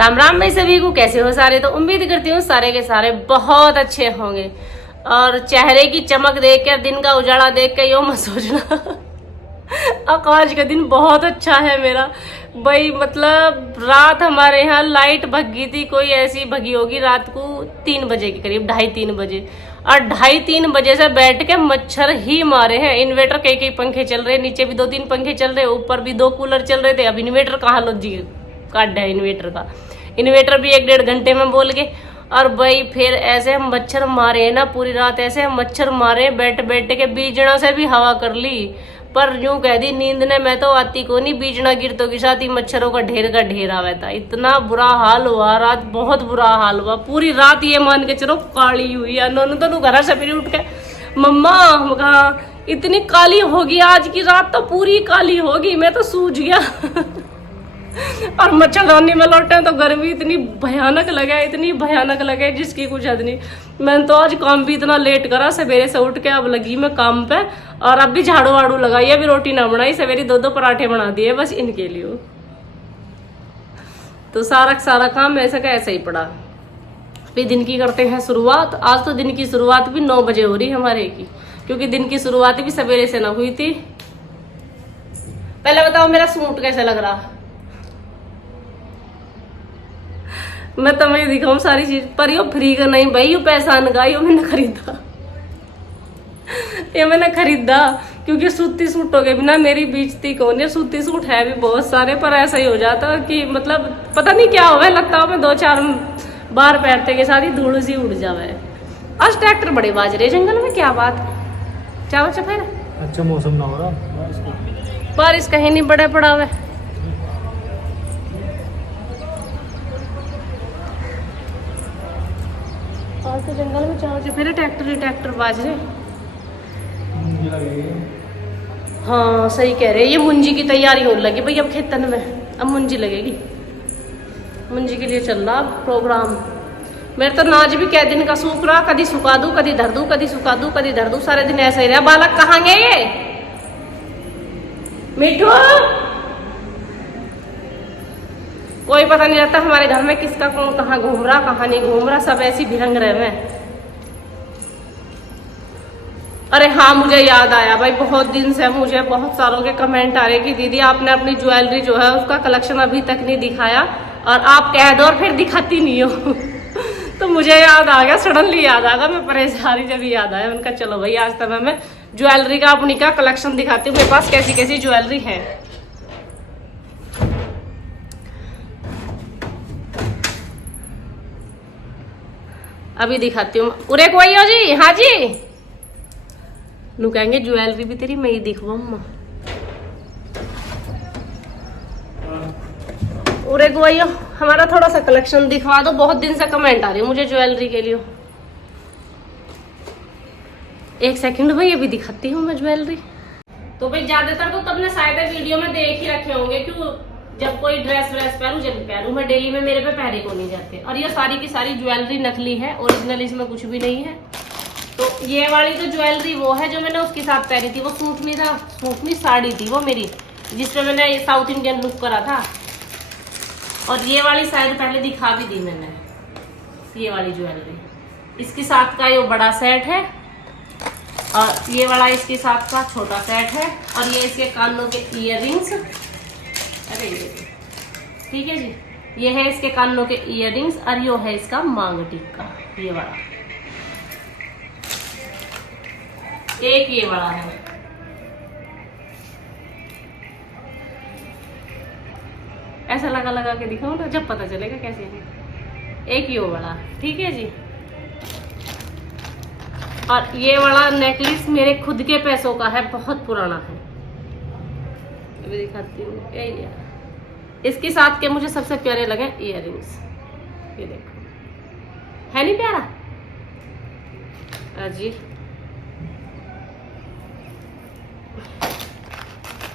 राम राम मैं सभी को, कैसे हो सारे। तो उम्मीद करती हूँ सारे के सारे बहुत अच्छे होंगे। और चेहरे की चमक देख कर, दिन का उजाला देख कर यो मत सोचना आकाश का दिन बहुत अच्छा है मेरा भाई। मतलब रात हमारे यहाँ लाइट भगी थी, कोई ऐसी भगी होगी रात को 3 बजे के करीब, 2:30-3 बजे। और 2:30-3 बजे से बैठ के मच्छर ही मारे हैं। इन्वर्टर कई पंखे चल रहे, नीचे भी 2-3 पंखे चल रहे, ऊपर भी 2 कूलर चल रहे थे। अब इन्वर्टर कहाँ लो जी, काट है इन्वर्टर का। इन्वर्टर भी 1-1.5 घंटे में बोल के। और भाई फिर ऐसे मच्छर मारे ना, पूरी रात ऐसे मच्छर मारे, बैठ बैठ के बीजना से भी हवा कर ली। पर यूं कह दी नींद ने, मैं तो आती को नहीं, बीजना गिरतों के साथ ही मच्छरों का ढेर आवा था। इतना बुरा हाल हुआ रात, बहुत बुरा हाल हुआ। पूरी रात ये मान के चलो काली हुई। उन्होंने तो घर से फिर उठ के मम्मा कहा इतनी काली होगी आज की रात, तो पूरी काली होगी। मैं तो सूझ गया और मच्छरदानी में लौटे तो गर्मी इतनी भयानक लगे, इतनी भयानक लगे जिसकी कुछ हद नहीं। मैंने तो आज काम भी इतना लेट करा, सवेरे से उठ के अब लगी मैं काम पे। और अब भी झाड़ू वाड़ू लगाई, अभी रोटी ना बनाई, सवेरे 2-2 पराठे बना दिए बस इनके लिए। तो सारा काम ऐसा का ऐसा ही पड़ा। फिर दिन की करते हैं शुरुआत। आज तो दिन की शुरुआत भी 9 बजे हो रही हमारे की, क्योंकि दिन की शुरुआत भी सवेरे से ना हुई थी। पहले बताओ मेरा सूट कैसा लग रहा। मैं तुम्हें दिखाऊं सारी चीज, पर यो फ्री का नहीं भाई, यो पैसा नगा, यो मैंने खरीदा ये मैंने खरीदा क्योंकि सूती सूटों के बिना मेरी बेइज्जती कौन है। सूती सूट है भी बहुत सारे, पर ऐसा ही हो जाता कि मतलब पता नहीं क्या हुआ, लगता हो मैं 2-4 बार पहनते के साथ ही धूल सी उड़ जावे। आज ट्रैक्टर बड़े बाज रहे जंगल में, क्या बात चावल चफेर अच्छा मौसम ना हो रहा, बारिश कहीं नहीं बड़ा पड़ा हुआ। आज तो जंगल में चावल चफेरे, ट्रैक्टर बाज रहे। हाँ सही कह रहे, ये मुंजी की तैयारी होने लगी भाई अब खेतन में। अब मुंजी लगेगी, मुंजी के लिए चल रहा प्रोग्राम। मेरे तो नाज भी क्या दिन का सूख रहा, कभी सुखा दूं, कभी धर दूं, कभी सुखा दूं, कभी धर दूं, सारे दिन ऐसा ही रहा। बालक कहाँ गए ये मिठू, कोई पता नहीं रहता हमारे घर में किसका कौन कहाँ घूम रहा, कहाँ नहीं घूम रहा, सब ऐसी भिरंग रहे में। अरे हाँ मुझे याद आया भाई, बहुत दिन से मुझे बहुत सारों के कमेंट आ रहे कि दीदी आपने अपनी ज्वेलरी जो है उसका कलेक्शन अभी तक नहीं दिखाया, और आप कह दो और फिर दिखाती नहीं हो तो मुझे याद आ गया, सडनली याद आ गया, मैं परेशानी जब याद आया। उनका चलो भाई आज तक मैं ज्वेलरी का अपनी का कलेक्शन दिखाती हूँ, मेरे पास कैसी कैसी ज्वेलरी है। अभी दिखाती हूँ। उरे कोई हो जी, हाँ जी नू कहेंगे ज्वेलरी भी तेरी मैं ही दिखवा अम्मा। उरे गोइयो हमारा थोड़ा सा कलेक्शन दिखवा दो, बहुत दिन से कमेंट आ रही है मुझे ज्वेलरी के लिए। 1 सेकंड भाई अभी दिखाती हूँ मैं ज्वेलरी। तो भाई ज्यादातर तो तुमने शायद वीडियो में देख ही रखे होंगे, क्यों जब कोई ड्रेस व्रेस पहनूं, जब पहनूं मैं डेली में मेरे पे पहने को नहीं जाते। और ये सारी की सारी ज्वेलरी नकली है, ओरिजिनल इसमें कुछ भी नहीं है। तो ये वाली जो ज्वेलरी वो है जो मैंने उसके साथ पहनी थी, वो सूट नहीं था, सूट नहीं साड़ी थी वो मेरी, जिसमें मैंने साउथ इंडियन लुक करा था। और ये वाली शायद पहले दिखा भी दी मैंने, ये वाली ज्वेलरी इसके साथ का ये बड़ा सेट है, और ये वाला इसके साथ का छोटा सेट है, और ये इसके कानों के इयररिंग्स। अरे ये ठीक है जी, ये है इसके कानों के इयररिंग्स, और यो है इसका मांग टिक्का, ये वाला एक ये वाला है। ऐसा लगा के दिखाऊं ना, जब पता चलेगा कैसे है। एक ये वाला ठीक है जी। और ये वाला नेकलेस मेरे खुद के पैसों का है, बहुत पुराना है। अभी दिखाती हूँ। इसके साथ के मुझे सबसे प्यारे लगे इयररिंग्स, ये देखो है नहीं प्यारा जी।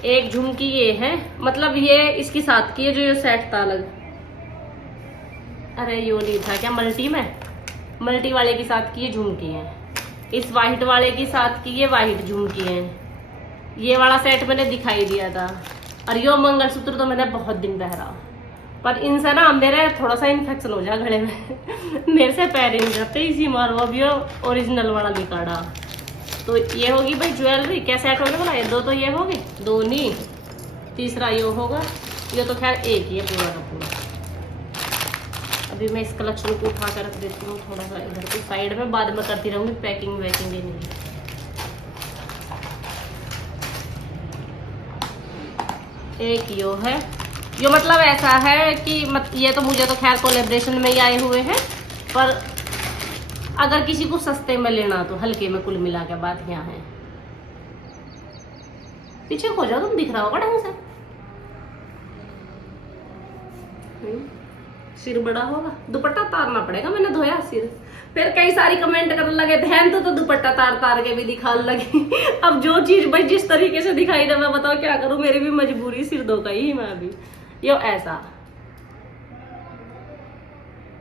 एक झुमकी ये है, मतलब ये इसके साथ की है जो ये सेट था अलग। अरे यो नहीं था क्या मल्टी में, मल्टी वाले के साथ की ये झुमकी है, इस वाइट वाले के साथ की ये वाइट झुमकी है। ये वाला सेट मैंने दिखाई दिया था। और यो मंगलसूत्र तो मैंने बहुत दिन पहना, पर इनसे ना मेरे थोड़ा सा इन्फेक्शन हो जाए गले में मेरे से पैर नहीं जाते, इसी मारो अभी ओरिजिनल वाला निकाड़ा। तो ये होगी भाई ज्वेलरी। क्या सेट हो गया बोला? ये दो तो ये हो गए, दो नहीं, तीसरा ये होगा। ये तो खैर एक ही है पूरा का पूरा। अभी मैं इस कलेक्शन को उठा कर रख देती हूँ थोड़ा सा इधर की साइड में, बाद में करती रहूंगी पैकिंग वैकिंग ही नहीं। एक यो है, यो मतलब ऐसा है कि ये तो मुझे तो खैर कोलेब्रेशन में ही आए हुए हैं, पर अगर किसी को सस्ते में लेना तो हल्के में कुल मिला के बात यहाँ है। पीछे खो जाओ, तुम दिख रहा होगा ढंग से। सिर बड़ा होगा, दुपट्टा तारना पड़ेगा, मैंने धोया सिर। फिर कई सारी कमेंट करने लगे बहन तो दुपट्टा तार तार के भी दिखाने लगी अब जो चीज भाई जिस तरीके से दिखाई दे मैं बताओ क्या करूं, मेरी भी मजबूरी, सिर धो गई मैं अभी। यो ऐसा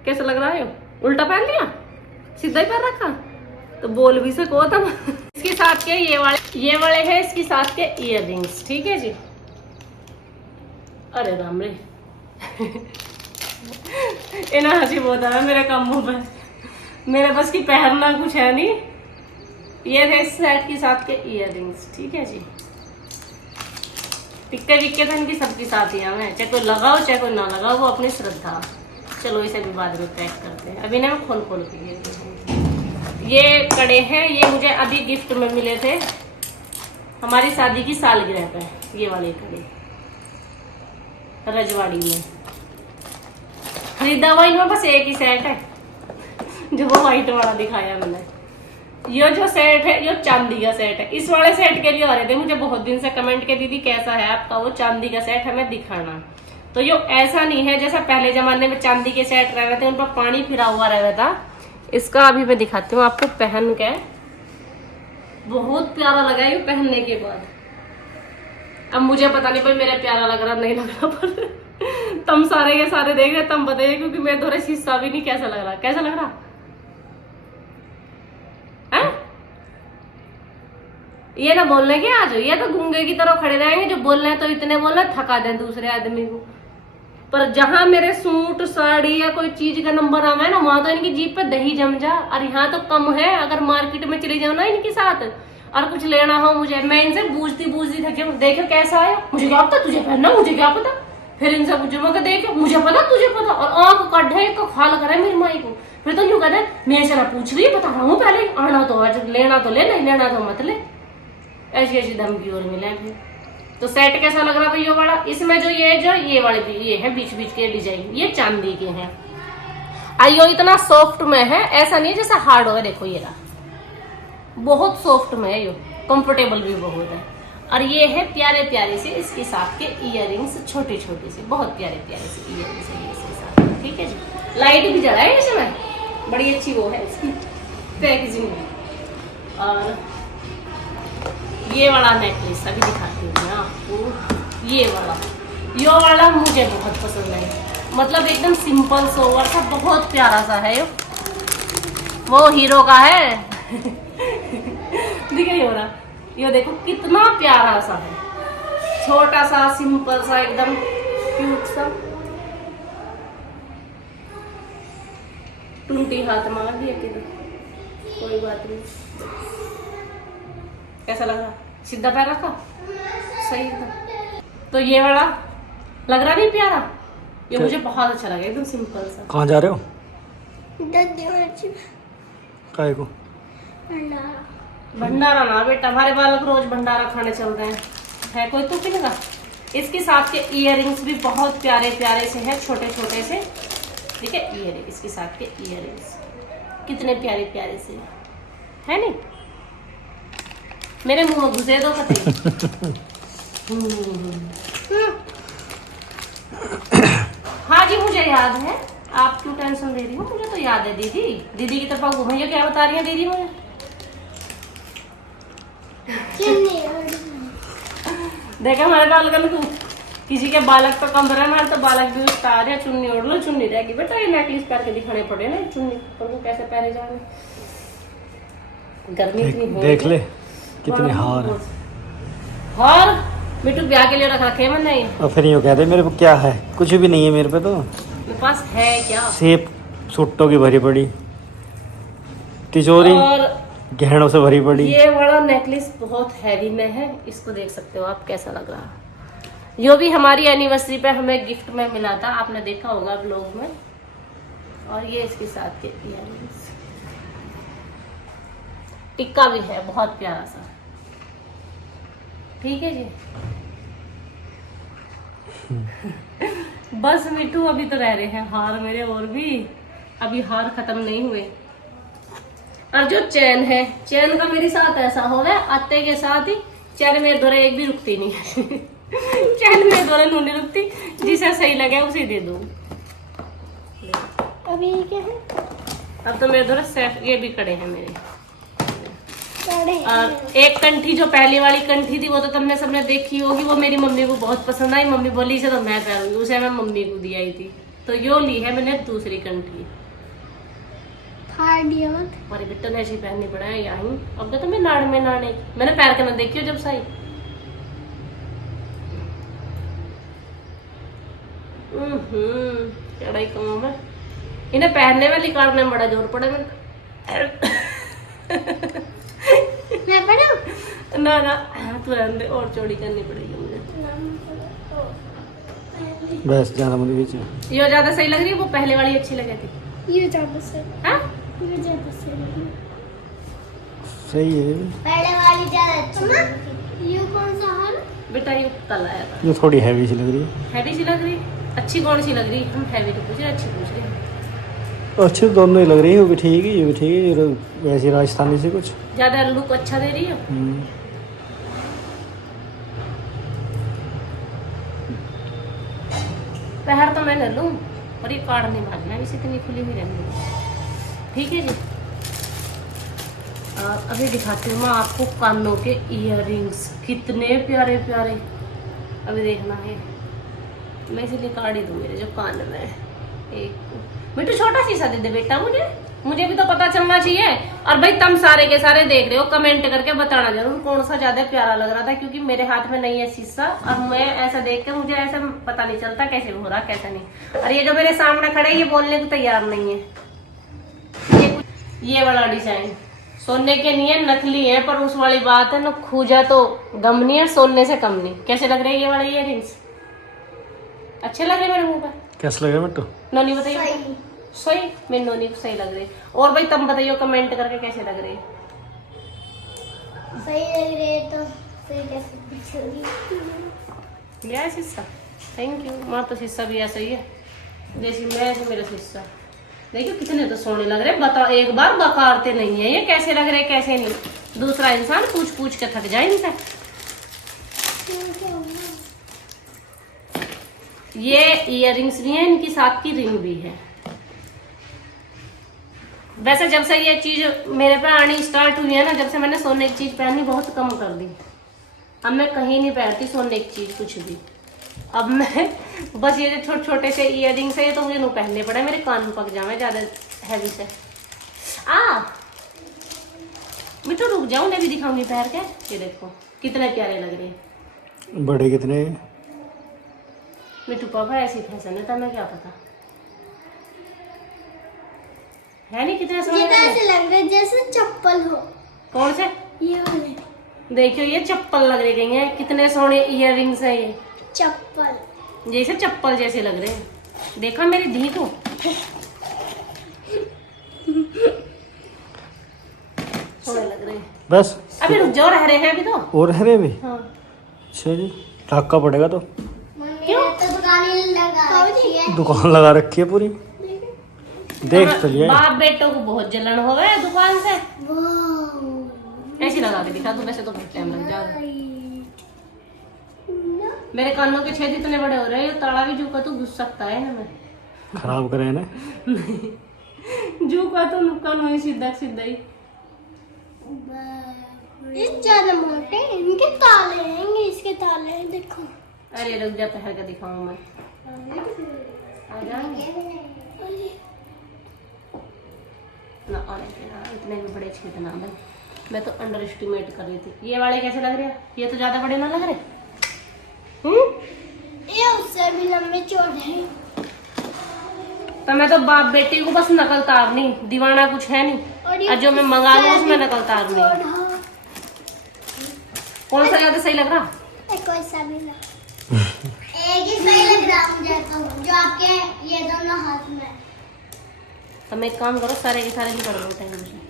कैसा लग रहा है? यो उल्टा पहन लिया, सीधा ही पैर रखा, तो बोल भी सको तुम इसके साथ के ये वाले हैं इसके साथ के इयर रिंग्स, ठीक है जी। अरे राम रे इना हंसी बहुत आ रहा है मेरे कामों पे, मेरे बस की पहनना कुछ है नहीं। ये थे इस सेट के साथ के इयर रिंग्स, ठीक है जी। टिक्के विक्के तो इनकी सबकी साथ ही हैं, चाहे कोई लगाओ चाहे कोई ना लगाओ, वो अपनी श्रद्धा। चलो इसे भी बाद में पैक करते हैं, अभी ना मैं खोल खोल के। ये कड़े हैं, ये मुझे अभी गिफ्ट में मिले थे हमारी शादी की सालगिरह पे, ये वाले कड़े रजवाड़ी में खरीदा हुआ। इनमें बस एक ही सेट है जो वो व्हाइट वाला दिखाया मैंने। ये जो सेट है ये चांदी का सेट है। इस वाले सेट के लिए आ रहे थे मुझे बहुत दिन से कमेंट के, दीदी कैसा है आपका वो चांदी का सेट हमें दिखाना। तो ये ऐसा नहीं है जैसा पहले जमाने में चांदी के सेट रहे थे उन पर पानी फिरा हुआ रहा था। इसका अभी मैं दिखाती हूँ आपको पहन के, बहुत प्यारा लगा ये पहनने के बाद। अब मुझे पता नहीं भाई मेरा प्यारा लग रहा नहीं लग रहा, पर तुम सारे के सारे देख रहे तुम बताइए, क्योंकि मैं थोड़ा शीशा भी नहीं कैसा लग रहा। कैसा लग रहा है? ये ना बोलने के आज ये तो गूंगे की तरह खड़े रहेंगे, जो बोल रहे हैं तो इतने बोल रहे थका दें दूसरे आदमी को। पर जहां मेरे सूट साड़ी या कोई चीज का नंबर आवे ना वहां तो इनकी जीप पे दही जम जा। और यहाँ तो कम है, अगर मार्केट में चली जाओ ना इनके साथ और कुछ लेना हो मुझे, मैं इनसे पूछती थकी देखो कैसा आया, मुझे क्या पता तुझे पहनना, मुझे क्या पता। फिर इनसे पूछो मैं देखो मुझे पता तुझे पता, और आंख काटे तो खाल करे मेरी माई को। फिर तो यूं कहते मेरे से ना पूछ रही बता रहा हूँ पहले, आना तो आज, लेना तो ले, नहीं लेना तो मत ले। ऐसी ऐसी धमकी और मिले। फिर तो सेट कैसा लग रहा भैया वाला? इसमें जो ये वाले भी ये है बीच बीच के डिजाइन, ये चांदी के हैं। आइयो इतना सॉफ्ट में है, ऐसा नहीं है जैसा हार्ड हो। देखो ये रहा, बहुत सॉफ्ट में है, ये कंफर्टेबल भी बहुत है। और ये है प्यारे प्यारे से इसके साथ के इयर रिंग्स, छोटे छोटे से बहुत प्यारे प्यारे से इयर रिंग्स है इसके साथ, ठीक है जी। लाइट भी जला है इसमें, बड़ी अच्छी वो है इसकी पैकेजिंग में। और ये वाला नेकलेस अभी दिखाती हूँ मैं आपको। ये वाला मुझे बहुत पसंद है, मतलब एकदम सिंपल सोवर सा, बहुत प्यारा सा है। वो हीरो का है दिख रही हो रहा, ये देखो कितना प्यारा सा है, छोटा सा सिंपल सा एकदम क्यूट सा। टूटी हाथ मार दिया किधर, कोई बात नहीं। कैसा लग रहा? सीधा पैर रखा, सही था। तो ये वाला लग रहा नहीं प्यारा? ये मुझे बहुत अच्छा लगा, एकदम सिंपल सा। कहाँ जा रहे हो? काय को? भंडारा ना बेटा, हमारे बालक रोज भंडारा खाने चलते हैं, है कोई तो किनेगा। इसके साथ के इयर रिंग्स भी बहुत प्यारे प्यारे से हैं, छोटे छोटे से, ठीक है। इयर इसके साथ के इयर रिंग्स कितने प्यारे प्यारे से है नहीं? मेरे मुंह में घुसे दो कतई हाँ जी मुझे याद है, आप क्यों टेंशन ले रही हो? मुझे तो याद है दीदी, दीदी की तरफ घूमिए। क्या बता रही है दीदी मुझे? देखा हमारे बालकन को, किसी के बालक तो कम रहे, हमारे तो बालक भी उतार है। चुन्नी ओढ़ लो, चुन्नी रहेगी बेटा, ये नेकलेस पहन के दिखाने पड़े ना, चुन्नी पर वो कैसे पहने जाने, गर्मी इतनी हो। देख ले कितने हार है। हार मिट्टू ब्याह के लिए रख रखे मन नहीं और फिर यूँ कहते मेरे पे क्या है, कुछ भी नहीं है मेरे पे तो। मेरे पास है क्या। सेब सूटों की भरी पड़ी, तिजोरी और गहनों से भरी पड़ी। ये बड़ा नेकलेस बहुत हैवी में है, इसको देख सकते हो आप कैसा लग रहा है। यो भी हमारी एनिवर्सरी पे हमें गिफ्ट में मिला था, आपने देखा होगा ब्लॉग में। और ये इसके साथ के इयररिंग्स, टिक्का भी है बहुत प्यारा सा। ठीक है जी। बस मिट्टू अभी तो रह रहे हैं हार मेरे, और भी अभी हार खत्म नहीं हुए। और जो चैन है, चैन का मेरे साथ ऐसा हो गया, आते के साथ ही चैन मेरे द्वारा एक भी रुकती नहीं है। चैन मेरे द्वारा नहीं रुकती, जिसे सही लगे उसे दे दो। अभी क्या है, अब तो मेरे द्वारा सेफ ये भी कड़े हैं मेरे। और एक कंठी जो पहली वाली कंठी थी वो तो तुमने सबने देखी होगी, वो मेरी मम्मी को बहुत पसंद आई। मम्मी बोली इसे तो मैं पहनूंगी, उसे मैं मम्मी को दी आई थी। तो यो ली है मैंने दूसरी कंठी। हमारी बिट्टो ने ऐसी पहननी पड़ा है यहाँ। अब तो मैं नाड़ में नाने मैंने पैर के ना देखी हो जब सही। चढ़ाई कम है इन्हें पहनने में, निकालने में बड़ा जोर पड़ा मेरे। मैं पढ़ूं? ना ना तू रहने दे, और चौड़ी करनी पड़ेगी मुझे। बस ज्यादा मुझे बीच ये ज्यादा सही लग रही है, वो पहले वाली अच्छी लगी थी। ये ज्यादा सही। हाँ ये ज्यादा सही। सही है। पहले वाली ज्यादा अच्छी लगी। ये कौन सा है? बेटा ये कल आया था। ये थोड़ी हैवी सी लग रही है। हैवी सी लग रही, अच्छी कौन सी लग रही? हम हैवी तो पूछ रहे, अच्छी पूछ रहे हैं। अच्छी तो दोनों ही लग रही है, वो भी ठीक है, ये भी ठीक है। ये वैसी राजस्थानी से कुछ ज्यादा लुक अच्छा दे रही है। पहर तो मैं ले लूं, और ये कार्ड नहीं भागना, इसी इतनी खुली हुई रहनी। ठीक है जी। और अभी दिखाती हूँ मैं आपको कानों के इयररिंग्स, कितने प्यारे प्यारे। अभी देखना है, मैं इसीलिए कार्ड ही दूँ मेरे जो कान में है। एक मिट्टू छोटा शीशा दे दे बेटा, मुझे भी तो पता चलना चाहिए। और भाई तुम सारे के सारे देख रहे हो, कमेंट करके बताना जरूर कौन सा ज्यादा प्यारा लग रहा था, क्योंकि मेरे हाथ में नहीं है शीशा। और मैं ऐसा देख के मुझे ऐसा पता नहीं चलता कैसे हो रहा कैसे नहीं। और ये जो मेरे सामने खड़े ये बोलने को तैयार नहीं है। ये वाला डिजाइन सोने के नहीं है, नकली है। पर उस वाली बात है ना, खूजा तो दम नहीं है, सोने से कम नहीं। कैसे लग रहे हैं ये वाले इयररिंग्स? अच्छे लग रहे मेरे मुंह पर? कैसा लग रहा है मिट्टू? नोनी बताइए। सही, मेरी नोनी को सही लग रही। और भाई तुम बताइए कमेंट करके कैसे लग रही। सही लग रही है तो फिर कैसे पिछली लिया शीशा? Thank you. माँ तो शीशा भी ऐसा ही है जैसी मैं, ऐसे मेरा शीशा। देखियो कितने तो सोने लग रहे, बताओ एक बार बकारते नहीं है ये, कैसे लग रहे कैसे नहीं। दूसरा इंसान पूछ पूछ के थक जाए इनसे। ये इयररिंग्स भी है, इनकी साथ की रिंग भी है। वैसे जब से ये चीज मेरे पे आनी स्टार्ट हुई है ना, जब से मैंने सोने की चीज पहननी बहुत कम कर दी। अब मैं कहीं नहीं पहनती सोने की चीज कुछ भी। अब मैं बस ये जो छोटे छोटे से इयररिंग्स है, ये तो मुझे नहीं पहनने पड़े, मेरे कान पक जाए ज्यादा हैवी से। मिट्टू रुक जाओ, मैं भी दिखाऊंगी पहन के। ये देखो कितने प्यारे लग रहे हैं। बड़े कितने? मिट्टू पापा ऐसी फैशन है, तुम्हें क्या पता है। नहीं कितने सोने ऐसे लग रहा है जैसे चप्पल हो। कौन से? ये वाले देखियो ये चप्पल लग रही हैं, कितने सोने इयररिंग्स है ये। चप्पल जैसे चप्पल जैसे लग रहे हैं। देखा मेरी धी को? सोने लग रहे हैं। बस अभी रुक जाओ, रह रहे हैं अभी तो। और है रे भी? हाँ। अच्छा जी, धक्का पड़ेगा तो। क्यों? तो दुकान लगा रखी है। दुकान लगा रखी है पूरी, देख तो लिया। बाप बेटों को बहुत जलन हो गया दुकान से। वाह, ऐसी लगा के दिखा, तो वैसे तो बहुत टाइम लग जाएगा। मेरे कानों के छेद इतने बड़े हो रहे हैं, ये ताला भी झुका तो घुस सकता है ना। मैं खराब करे ना झुका तो नुकसान हुई सीधा सीधा ही। ये ज्यादा मोटे हैं, इनके ताले हैं, इसके ताले हैं देखो। अरे रुक जा, पहन के दिखाऊं मैं। आ जाएंगे ना, और इतने भी बड़े छेद ना भाई, मैं तो अंडर एस्टिमेट कर रही थी। ये वाले कैसे लग रहे हैं? ये तो ज्यादा बड़े ना लग रहे। पढ़े तो मैं तो बाप बेटी को बस नकल तारनी, दीवाना कुछ है नहीं। और जो मैं मंगा लूँ उसमें नकल तारनी। कौन सा ज्यादा सही लग रहा? कोई सा भी एक ही सही लग रहा मुझे तो, जो आपके ये दोनों हाथ में। तो मैं एक काम करो, सारे के सारे नहीं पड़ हैं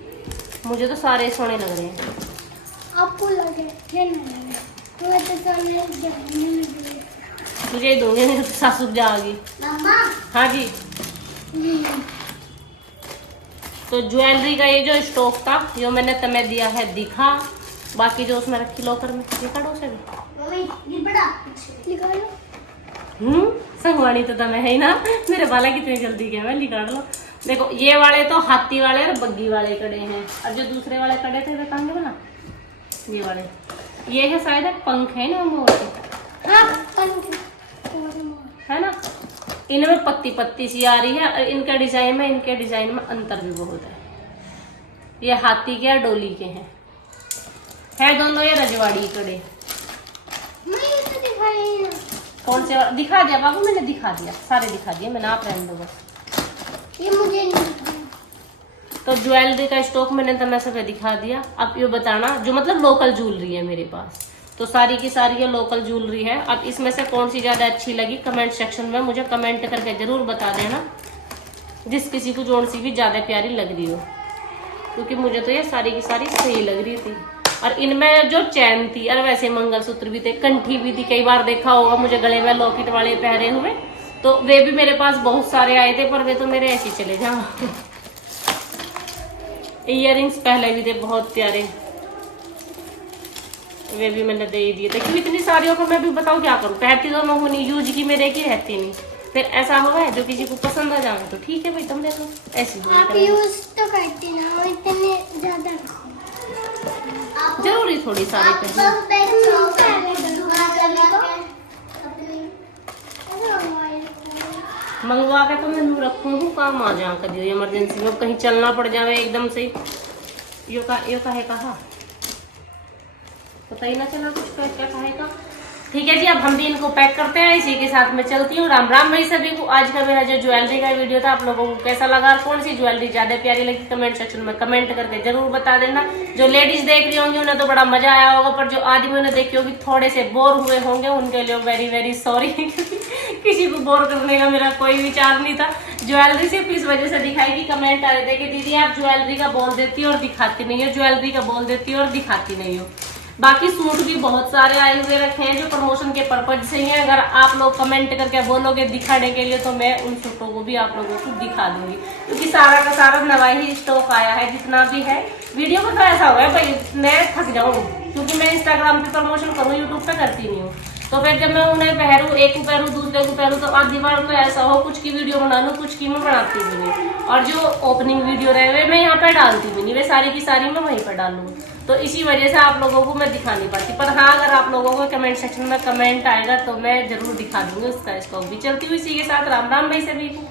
मुझे तो सारे सोने लग रहे हैं। आपको लगे ये नहीं लगे तो तुझे ही दूंगे, नहीं तो सासू जाओगी। मम्मा हाँ जी। तो ज्वेलरी का ये जो स्टॉक था जो मैंने तुम्हें दिया है दिखा, बाकी जो उसमें रखी लॉकर में दिखा दो उसे भी। ये बड़ा निकालो। संगवानी तो तुम्हें है ही ना, मेरे वाला कितने जल्दी गया, मैं निकाल लो। देखो ये वाले तो हाथी वाले और बग्गी वाले कड़े हैं, और जो दूसरे वाले कड़े थे वे कहाँ गए ना, ये वाले ये है शायद पंख है ना मोर के। हाँ पंख है ना, इनमें पत्ती पत्ती सी आ रही है, और इनका डिजाइन में इनके डिजाइन में अंतर भी बहुत है। ये हाथी के और डोली के हैं दोनों ये रजवाड़ी कड़े। तो दिखाई ना। कौन से दिखा दिया बाबू, मैंने दिखा दिया, सारे दिखा दिए मैंने, आप रहने दो बस। ये मुझे नहीं दिखाया। तो ज्वेलरी का स्टॉक मैंने तुम्हें सब दिखा दिया। अब ये बताना जो मतलब लोकल ज्वेलरी है मेरे पास, तो सारी की सारी ये लोकल ज्वेलरी है। अब इसमें से कौन सी ज्यादा अच्छी लगी कमेंट सेक्शन में मुझे कमेंट करके जरूर बता देना, जिस किसी को जोन सी भी ज्यादा प्यारी लग रही हो, क्योंकि मुझे तो ये सारी की सारी सही लग रही थी। और इनमें जो चैन थी और वैसे मंगलसूत्र भी थे, कंठी भी थी, कई बार देखा होगा मुझे गले में लॉकेट वाले पहने हुए, तो वे भी मेरे पास बहुत सारे आए थे, पर वे तो मेरे ऐसे चले जा। इयररिंग्स पहले भी थे बहुत प्यारे, वे भी मैंने दे ही दिए थे, क्योंकि इतनी सारी हो मैं भी बताऊँ क्या करूँ, पहनती तो मैं हूँ नहीं, यूज की मेरे की रहती नहीं, फिर ऐसा हुआ है जो किसी को पसंद आ जाए तो ठीक है भाई तुम ले लो, ऐसी आप यूज तो करती ना, इतने ज्यादा जरूरी थोड़ी सारी मंगवा के तो मैं रखूँ, काम आ जा कर दियो इमरजेंसी में, कहीं चलना पड़ जाए एकदम से, यो का है कहा पता ही ना चला कुछ क्या कहेगा। ठीक है जी, अब हम भी इनको पैक करते हैं, इसी के साथ मैं चलती हूँ। राम राम भाई सभी को। आज का मेरा जो ज्वेलरी का वीडियो था आप लोगों को कैसा लगा और कौन सी ज्वेलरी ज्यादा प्यारी लगी कमेंट सेक्शन में कमेंट करके जरूर बता देना। जो लेडीज देख रही होंगी उन्हें तो बड़ा मजा आया होगा, पर जो आदमी ने देखी होगी थोड़े से बोर हुए होंगे, उनके लिए वेरी वेरी सॉरी। किसी को बोर करने का मेरा कोई विचार नहीं था। ज्वेलरी सिर्फ इस वजह से दिखाई कि कमेंट आ रहे थे कि दीदी आप ज्वेलरी का बोल देती हो और दिखाती नहीं हो, ज्वेलरी का बोल देती हो और दिखाती नहीं हो। बाकी सूट भी बहुत सारे आए हुए रखे हैं जो प्रमोशन के पर्पज से ही है। अगर आप लोग कमेंट करके बोलोगे दिखाने के लिए तो मैं उन सूटों को भी आप लोगों को दिखा दूंगी, क्योंकि सारा का सारा नवा ही स्टॉक आया है जितना भी है। वीडियो में तो ऐसा हुआ है भाई मैं थक जाऊँ, क्योंकि मैं इंस्टाग्राम पे प्रमोशन करूँ, यूट्यूब पे करती नहीं हूँ, तो फिर जब मैं उन्हें पहरूँ, एक को पहरूँ दूसरे को पहरूँ, तो आधी बार तो ऐसा हो कुछ की वीडियो बना लूँ कुछ की मैं बनाती भी नहीं, और जो ओपनिंग वीडियो रहे हुए मैं यहाँ पर डालती भी नहीं, वे सारी की सारी मैं वहीं पर डालूँ, तो इसी वजह से आप लोगों को मैं दिखा नहीं पाती। पर हाँ, अगर आप लोगों को कमेंट सेक्शन में कमेंट आएगा तो मैं जरूर दिखा दूंगी उसका स्टॉक भी। चलती हुई इसी के साथ राम राम भाई सभी को।